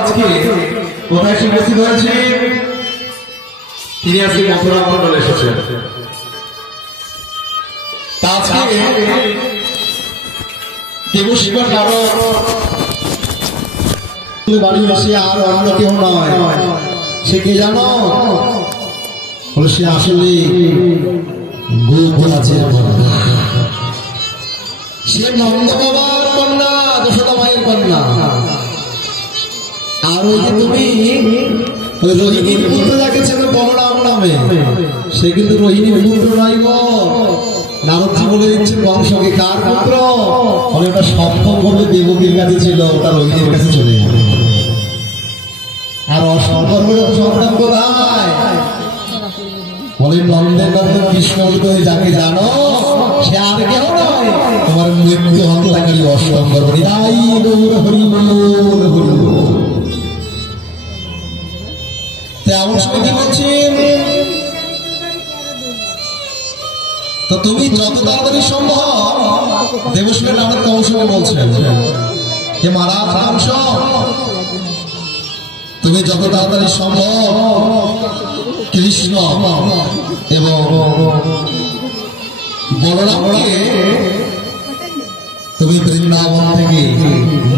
আজকে কোথায় এসে উপস্থিত হয়েছে? তিনি আজকে মথুরা মন্ডলে এসেছেন। আজকে দেবশিবা কারণ বাড়ি বসে আর অন্য কেউ নয়, সে কে জানো? বলে সে আসলে আছে, সে নন্দ বাবার কন্যা, যশোদা মায়ের কন্যা। আর ওই যে তুমি রোহিণীর পুত্র যাকে ছেলে বলরাম নামে, সে কিন্তু রোহিণীর পুত্র নাই গো। নারদজি বলে দিচ্ছেন বংশকে কার পুত্র? মানে ওটা সপ্তম করবে দেবকীর কাছে ছিল, ওটা রোহিণীর কাছে চলে যাবে। আর অসম্পর্ক সন্তান কোথায়? বলে নন্দের নন্দন কৃষ্ণ যাকে জানো, সে আর কেউ নয়, তোমার মৃত্যু হন্তাকারী অসম্পর্ক। এমন সময় কি বলছেন? তো তুমি যত তাড়াতাড়ি সম্ভব দেবশিবা নারদ কংসকে বলছেন যে মহারাজ কংস, তুমি যত তাড়াতাড়ি সম্ভব কৃষ্ণ এবং বলরামকে তুমি বৃন্দাবন থেকে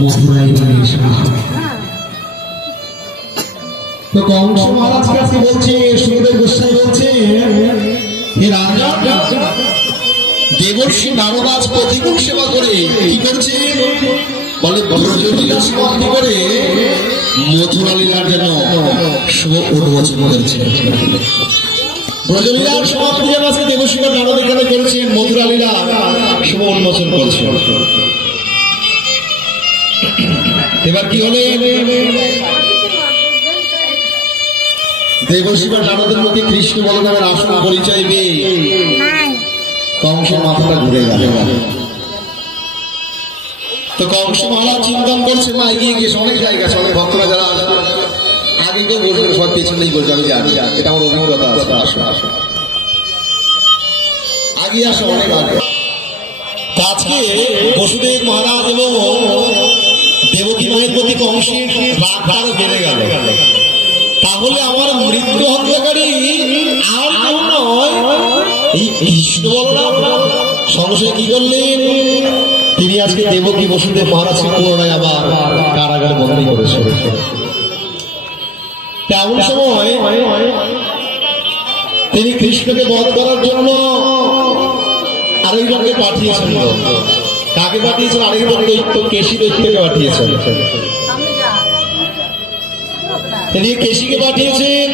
মথুরায় নিয়ে এসো। তো কংস মহারাজ কাছে বলছে, সুখদেব গোস্বামী বলছে, হে রাজা, দেবর্ষি নারদ আজ প্রতিকূল সেবা করে কি করছে? বলে ব্রজলীলা সমাপ্তি করে মথুরা লীলার যেন শুভ উন্মোচন করেছে। ব্রজলীলার সমাপ্তি যেন আজকে দেবশিবা নারদ এখানে করেছেন, মথুরা লীলা শুভ উন্মোচন করছে। এবার কি হলে দেবশিবা নারদের মুখে কৃষ্ণ বলরামের আসল পরিচয় পেয়ে কংসের মাথাটা ঘুরে গেল। তো কংস মহারাজ চিন্তন করছে, মা এগিয়ে গিয়েছে, অনেক জায়গা আছে, অনেক ভক্তরা যারা আসবে আগে কেউ বসবে, সব পেছনেই বলছে, আমি জানি, এটা আমার অভিজ্ঞতা আছে, আসো আসো আগে আসো, অনেক আগে। আজকে বসুদেব মহারাজ এবং দেবকী মায়ের প্রতি কংসের রাগ আরো বেড়ে গেল। তাহলে আমার মৃত্যু হত্যাকারী আর কেউ নয়, এই কৃষ্ণ বলরাম। সংশয় কি করলেন? তিনি আজকে দেবকী বসুদেব মহারাজকে পুনরায় আবার কারাগারে বন্দী করেছেন। তেমন সময় তিনি কৃষ্ণকে বধ করার জন্য আরেকজনকে পাঠিয়েছেন। কাকে পাঠিয়েছেন? আরেকজন দৈত্য, কেশী দৈত্যকে পাঠিয়েছেন। তিনি কেশীকে পাঠিয়েছেন,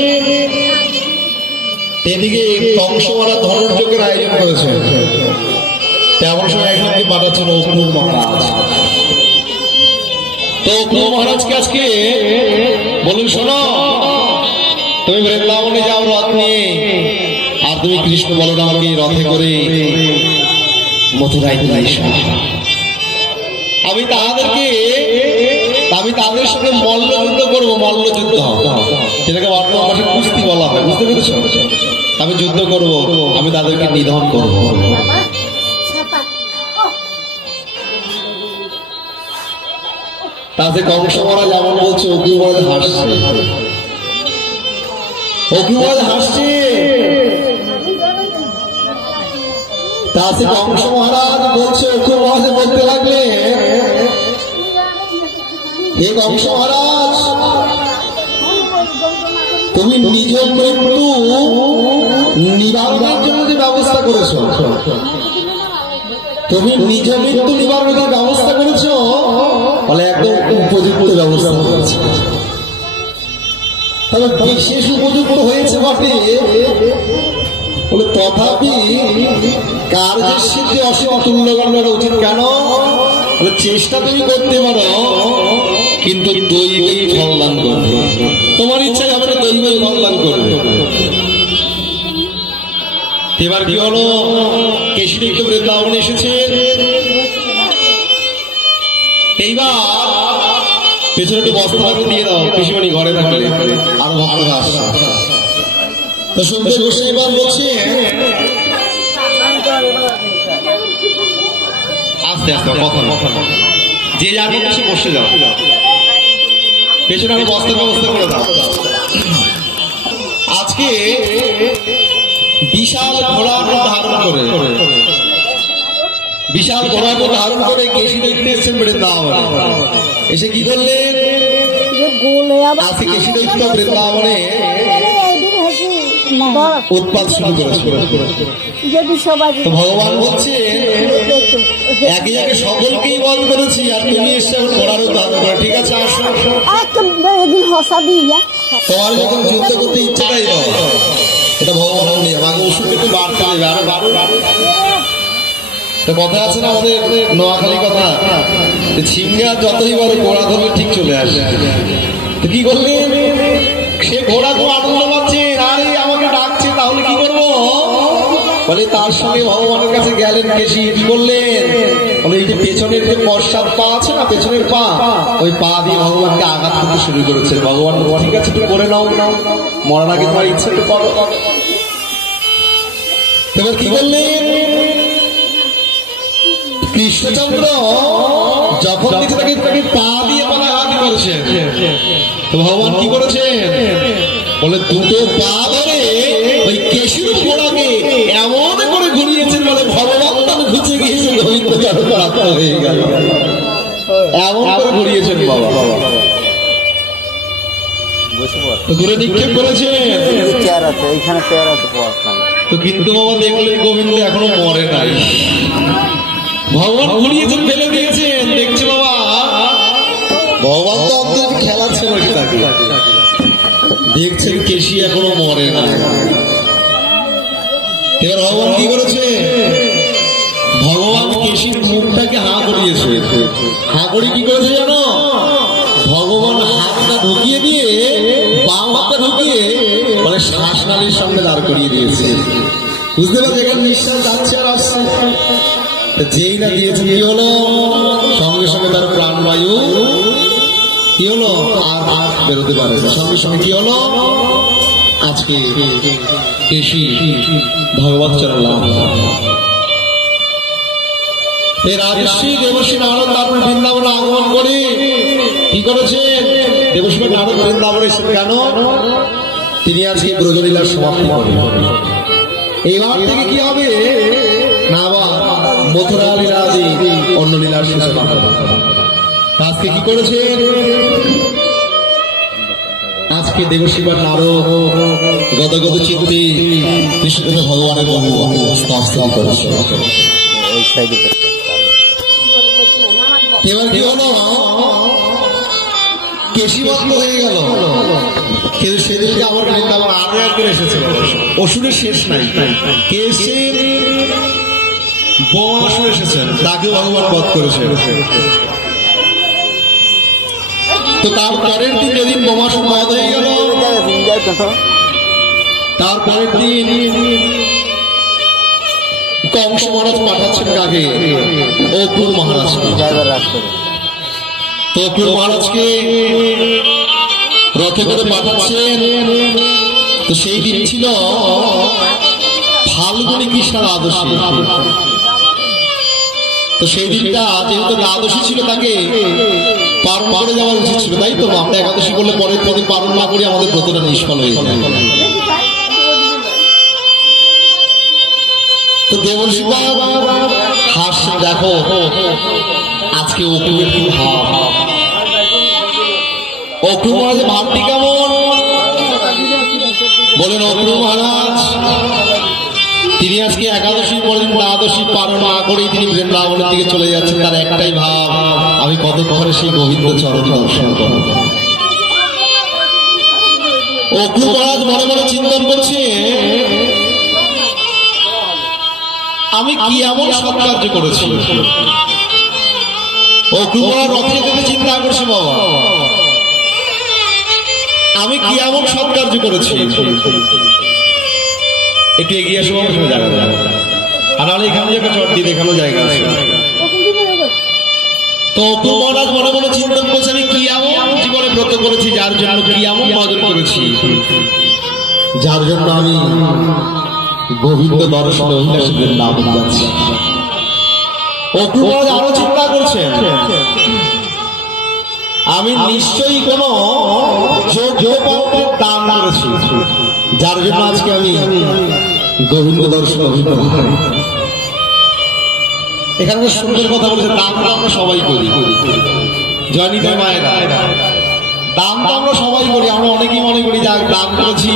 এদিকে কংস মহারাজ ধনুর্যজ্ঞের আয়োজন করেছেন। তেমন সময় একজনকে পাঠাচ্ছেন অক্রূর মহারাজ। তো অক্রূর মহারাজকে আজকে বলুন, শোনো, তুমি বৃন্দাবনে যাও রথ নিয়ে, আর তুমি কৃষ্ণ বলরামকে রথে করে মথুরায় নিয়ে এসো। আমি তাদের সঙ্গে মল্লযুদ্ধ করবো, মল্লযুদ্ধ, যেটাকে বর্তমান ভাষায় কুস্তি বলা হয়, বুঝতে পেরেছ? আমি যুদ্ধ করব, আমি তাদেরকে নিধন করব। তাতে কংস মহারাজ এমন বলছে, অগ্নি মহারাজ হাসছে, অগ্নি মহারাজ হাসছে। তাতে কংস মহারাজ বলছে, অগ্নি মহারাজ বলতে লাগলে, হে কংস মহারাজ, তুমি নিজ মৃত্যু নিবারণের জন্য যে ব্যবস্থা করেছ, তুমি নিজ মৃত্যু নিবারণের ব্যবস্থা করেছ, বলে একদম উপযুক্ত ব্যবস্থা করেছে। তবে বিশেষ উপযুক্ত হয়েছে বটে, বলে তথাপি কার্যের সিদ্ধি অসীম অতুল্য করা উচিত। কেন? বলে চেষ্টা তুমি করতে পারো, কিন্তু দৈবই ফলদান করবে। তোমার ইচ্ছা হবে না, দৈবই ফলদান করবে। এবার কি হলো? কেশী দৈত্য বৃন্দাবনে এসেছে। এইবার পেছনে একটু বস্ত্র দিয়ে দাও, পিসিমণি ঘরে থাকলে আরো ভক্তরা আসছে। তো সুন্দর বসে এবার বলছে, আস্তে আস্তে কথা, যে যার মতো সে বসে যাও। পেছনে আমি বস্তার ব্যবস্থা করে দাও। আজকে বিশাল ঘোড়ার ধারণ করে কেশি দেখতে এসেছেন বৃন্দাবনে। এসে কি করলেন? আজকে কেশি দৈত্য বৃন্দাবনে উৎপাত শুরু করেছে। তো ভগবান বলছে একে একে সকলকেই বধ করেছি, আর তুমি এসে ঘোড়ারও দান করো। ঠিক আছে, আসো। তোমার যখন যুদ্ধ করতে ইচ্ছাটাই হয়, এটা ভগবানের নিয়ম। আগে ওষুধ একটু বাড়তে হবে, আরো বাড়ো। তো কথা আছে না আমাদের নোয়াখালী কথা, ছিঙ্গা যতই বড় ঘোড়া ধরলে ঠিক চলে আসে। তো কি করলে? সে ঘোড়া খুব আনন্দ পাচ্ছে, আরে আমাকে ডাকছে, তাহলে কি করবো? বলে তার সঙ্গে ভগবানের কাছে গেলেন কেশি। কি করলেন? বলে এই যে পেছনের যে পশ্চাৎ পা আছে না, পেছনের পা, ওই পা দিয়ে ভগবানকে আঘাত করতে শুরু করেছে। ভগবান ঠিক আছে, একটু করে নাও, মরার আগে তোমার ইচ্ছে একটু করো। এবার কি করলেন? কৃষ্ণচন্দ্র যখন দেখে তাকে পা দিয়ে বলে আঘাত করেছে, তো ভগবান কি করেছেন? বলে দুটো পা ধরে ওই কেশির ঘোড়াকে এমন করে ঘুরিয়েছেন, বলে ভগবান তার ঘুচে গিয়েছে, গোবিন্দ প্রাপ্ত হয়ে গেল। এমন করে ঘুরিয়েছেন বাবা। দূরে নিক্ষেপ করেছেন, তো কিন্তু বাবা দেখলেন গোবিন্দ এখনো মরে নাই। ভগবান ঘুরিয়েছেন, ফেলে দিয়েছেন। দেখছে বাবা, ভগবান তো অন্তত খেলাচ্ছে নাকি তাকে। দেখছেন কেশি এখনো মরে না। এবার ভগবান কি করেছে? ভগবান কেশির মুখটাকে হাঁ করিয়েছে। হাঁ করে কি করেছে জানো? ভগবান হাতটা ঢুকিয়ে দিয়ে, বাম হাতটা ঢুকিয়ে মানে শ্বাসনালীর সামনে দাঁড় করিয়ে দিয়েছে। বুঝতে পারছি? এখানে নিঃশ্বাস যাচ্ছে আর আসছে। যেই না দিয়েছে, কি হলো? সঙ্গে সঙ্গে তার প্রাণবায়ু কি হলো? আর বেরোতে পারে। সঙ্গে সঙ্গে কি হলো? আজকে কেশি ভগবত চরণ লাভ। রাজর্ষি দেবশ্রী নারদ তারপর বৃন্দাবনে আগমন করে কি করেছেন? দেবশ্রী নারদ বৃন্দাবনে এসেছেন কেন? তিনি আজকে ব্রজলীলার সমাপ্তি করেন। এইবার থেকে কি হবে না, আবার মথুরা লীলা আদি অন্য লীলার সূচনা হবে। আজকে কি করেছেন? আজকে দেবশিবার নারদ গদগদ চিত্তে কৃষ্ণ ভগবানের স্তব করেছে। এবার কি হলো? কেশি বন্ধ হয়ে গেল। কিন্তু সেদিনকে আমার বৃন্দাবন আরো একবার এসেছিল। অসুরের শেষ নাই। কে এসেছেন? বোমাসুর এসেছেন, তাকে ভগবান বধ করেছে। তো তার পরের দিন যেদিন বোমাসুর বধ হয়ে গেল, তারপরের দিন কংস মহারাজ পাঠাচ্ছেন কাকে? অক্রূর মহারাজকে। তো অক্রূর মহারাজকে রথে করে পাঠাচ্ছেন। তো সেই দিন ছিল ফাল্গুনী কৃষ্ণার দ্বাদশী। তো সেই দিনটা যেহেতু দ্বাদশী ছিল, তাকে পালন করে যাওয়া উচিত ছিল, তাই তো? আমরা একাদশী করলে পরের দিন পালন না করি আমাদের ব্রতটা নিষ্ফল হয়ে যায়। তো দেবর্ষি হাসছে, দেখো আজকে অক্রূরের কি ভাব। অক্রূর মহারাজের ভাবটি কেমন? বলেন অক্রূর মহারাজ তিনি আজকে একাদশীর পরের দিন দ্বাদশী পালন না করেই তিনি বৃন্দাবনের দিকে চলে যাচ্ছেন। তার একটাই ভাব, আমি কতক্ষণে সেই গোবিন্দ চরণ দর্শন করব। অক্রূর মহারাজ মনে মনে চিন্তন করছে, আমি কি এমন সৎকার্য করেছি? অক্রূর মহারাজ রথে যেতে চিন্তা করছে, বাবা আমি কি এমন সৎকার্য করেছি? একটু এগিয়ে আসবো, জায়গা আর নাহলে এখানে একটা চট দিয়ে দেখানো জায়গা আছে। তো অক্রূর মহারাজ মনে মনে চিন্তন করছে, আমি কি এমন জীবনে ব্রত করেছি, যার জন্য কি এমন ভজন করেছি, যার জন্য আমি গোবিন্দ দর্শন অভিলাষীদের নাম যাচ্ছি। অক্রূর মহারাজ আরো চিন্তা করছেন, আমি নিশ্চয়ই কোন যোগ্য পাত্রের দান করেছি, যার জন্য আজকে আমি গোবিন্দ দর্শন। এখানে সুন্দর কথা বলেছে, দান তো আমরা সবাই করি, জয়নিতাই মায়েরা, দান তো আমরা সবাই করি। আমরা অনেকেই মনে করি যা দান করেছি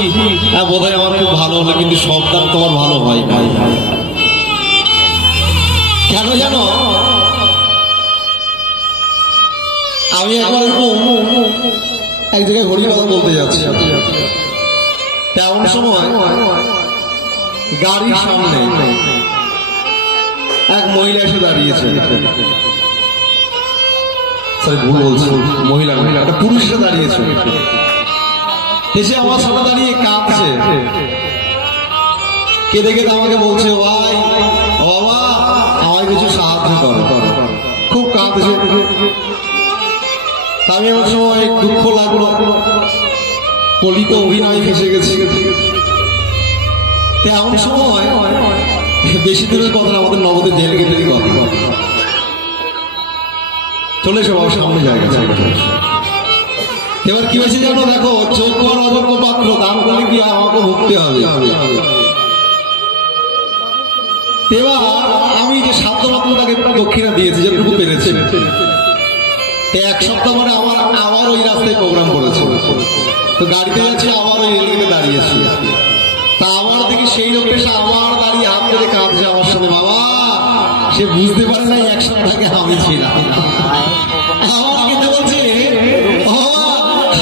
বোধ হয় আমার খুব ভালো হলো, কিন্তু সব দান তোমার ভালো হয় ভাই। কেন জানো, আমি একবার এক জায়গায় হরি কথা বলতে যাচ্ছি, তেমন সময় গাড়ির সামনে এক মহিলা এসে দাঁড়িয়েছে। ভুল বলছি, মহিলা একটা পুরুষরা দাঁড়িয়েছে, এসে আমার সামনে দাঁড়িয়ে কাঁদছে, কেঁদে কেঁদে আমাকে বলছে, ভাই বাবা আমায় কিছু সাহায্য করো। খুব কাঁদছে। আমি আমার সময় দুঃখ লাগলো, কলিত অভিনয় ফেসে গেছি। এমন সময় বেশি দূরের কথা, আমাদের নবদের জেল গেটেরই কথা, চলে এসে বাবা সামনে জায়গা। এবার কি হয়েছে জানো, দেখো যোগ্য আর অযোগ্য পাত্র দান করলে কি আমাকে ভুগতে হবে। এবার আমি যে সাধ্য মাত্র তাকে দক্ষিণা দিয়েছি যেটুকু পেরেছে, এক সপ্তাহ পরে আবার ওই রাস্তায় প্রোগ্রাম করেছে। তো গাড়িতে যাচ্ছি, আবার ওই রেলগেটে দাঁড়িয়েছি। তা আমার দেখি সেই লোকটা এসে আমার দাঁড়িয়ে হাত ধরে কাঁদছে আমার সাথে। বাবা সে বুঝতে পারে না এক সপ্তাহে আমি ছিলাম। আমার কিন্তু বলছে,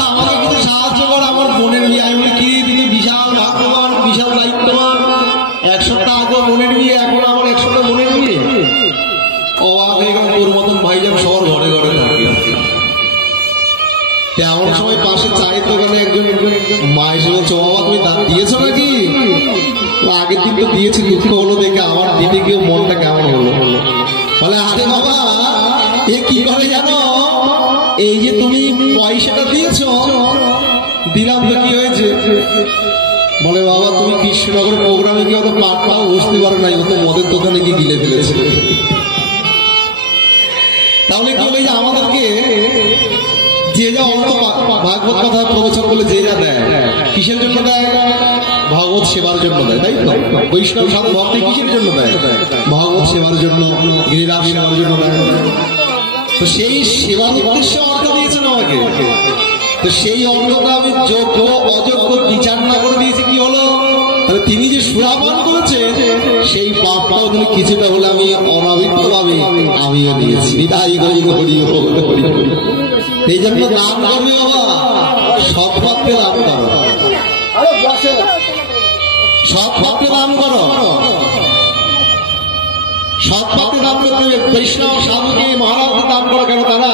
আমাকে কিছু সাহায্য কর, আমার বোনের বিয়ে। আমি বলি, কি তুমি বিশাল ভাগ্যবান, বিশাল দায়িত্ববান, এক সপ্তাহ আগে বোনের বিয়ে, এখন আমার এক সপ্তাহ বোনের বিয়ে। অবাক হয়ে গেল, তোর মতন ভাইজান সবার ঘরে ঘরে থাকে। এমন সময় পাশে চায়ের দোকানে একজন মা এসে বলছে, বাবা তুমি দাঁত দিয়েছো নাকি? আগের দিন তো দিয়েছি, দুঃখ হলো দেখে আমার দিতে গিয়ে মনটা কেমন হলো। বলে, আরে বাবা এ কি করে জানো, এই যে তুমি পয়সাটা দিয়েছো, দিলাম তো কি হয়েছে? বলে, বাবা তুমি কৃষ্ণনগর প্রোগ্রামে কি অত পাটটাও বসতে পারো নাই, ও তো মদের দোকানে কি গিলে ফেলেছে। তাহলে কি হলো, আমাদেরকে যে যা অর্থ ভাগবত কথা প্রবচন বলে যে যা দেয়, কিসের জন্য দেয়? ভাগবত সেবার জন্য দেয়, তাই তো? বৈষ্ণব সাধু ভক্তি কিসের জন্য দেয়? ভাগবত সেবার জন্য, গিরিরাজ সেবার জন্য দেয়। তো সেই সেবার উদ্দেশ্যে অর্থ দিয়েছেন আমাকে। তো সেই অর্থটা আমি যোগ্য অযোগ্য বিচার না করে দিয়েছি, কি হলো? তিনি যে সুরাপান করেছে সেই পাপটাও তিনি কিছুটা হলে আমি অনাবৃত ভাবে আমিও দিয়েছি। এই জন্য দান করবে বাবা, সৎ পাত্রে দান করো, সৎ পাত্রে দান করো, সৎ পাত্রে দান করতে হবে। বৈষ্ণব সাধুকে মহারাজকে দান করো, কেন? তারা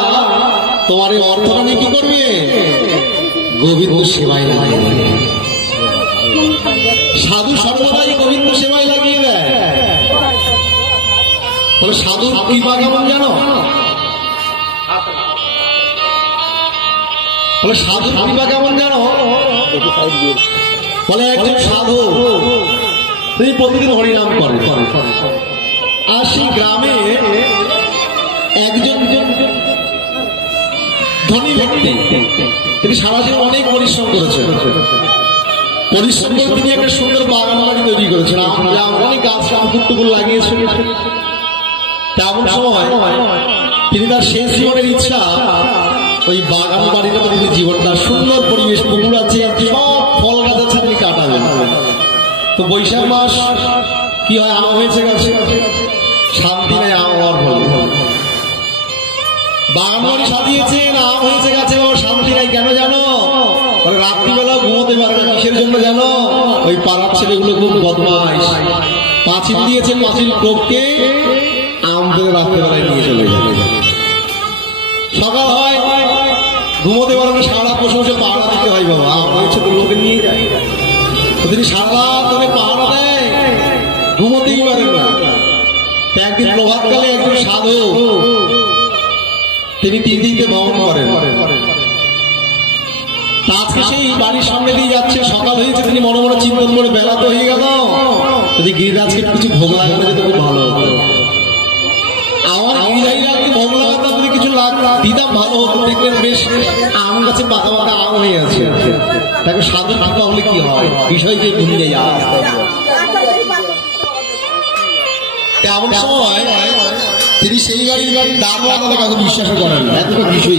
তোমার এই অর্থটা নিয়ে কি করবে? গোবিন্দ সেবায় লাগিয়ে দেবে। সাধু সর্বদাই গোবিন্দ সেবায় লাগিয়ে দেয়। তবে সাধুর কৃপা কেমন জানো? বলে সাধুর কৃপা কেমন জানো? বলে একজন সাধু তিনি প্রতিদিন হরিনাম করে, আর সেই গ্রামে একজন ধনী ব্যক্তি, তিনি সারাদিন অনেক পরিশ্রম করেছেন। পরিশ্রম করে তিনি একটা সুন্দর বাগান বাড়ি তৈরি করেছেন, অনেক গাছ টুকুর লাগিয়েছেন। তেমন সময় তিনি তার শেষ জীবনের ইচ্ছা ওই বাগান বাড়িটা তিনি জীবনটা সুন্দর পরিবেশ, পুকুর আছে, সব ফল গাছ আছে, তিনি কাটাবেন। তো বৈশাখ মাস কি হয়, আম হয়েছে গাছে, শান্তি নাই আম হওয়ার ফলে। বাগান বাড়ি সাজিয়েছেন, আম হয়েছে গাছে, শান্তি নাই। কেন জানো? রাত্রিবেলা ঘুমোতে পারে না। কিসের জন্য জানো? ওই পাড়ার ছেলেগুলো খুব বদমাইশ, পাঁচিল দিয়েছে, পাঁচিল টপকে আম ধরে রাত্রিবেলায় নিয়ে চলে যাবে। সকাল হয়, ঘুমোতে পারে না, সারা বসে বসে পাহারা দিতে হয়। বাবা আম হয়েছে তো লোকে নিয়ে যায়। তিনি সারা ধরে পাহারা দেয়, ঘুমোতেই পারেন না। একদিন প্রভাতকালে একজন সাধু তিনি 3 দিনকে ভ্রমণ করেন। আজকে সেই বাড়ির সামনে দিয়ে যাচ্ছে, সকাল হয়েছে, তিনি মনে মনে চিন্তন করে, বেলা তো হয়ে গেল, যদি গিরিরাজকে কিছু ভোগ লাগানো যেত খুব ভালো হতো। আমার মঙ্গলা যদি কিছু দিতাম ভালো হতো, দেখবেন বেশ আম গাছে পাকা পাকা আম হয়ে আছে। তাকে সাধু পাকা হলে কি হয়, বিষয় যে বুঝে যায়। এমন সময় তিনি সেই গাড়ির দাম লাগাতে কাউকে বিশ্বাস করেন না, এতটা বিষয়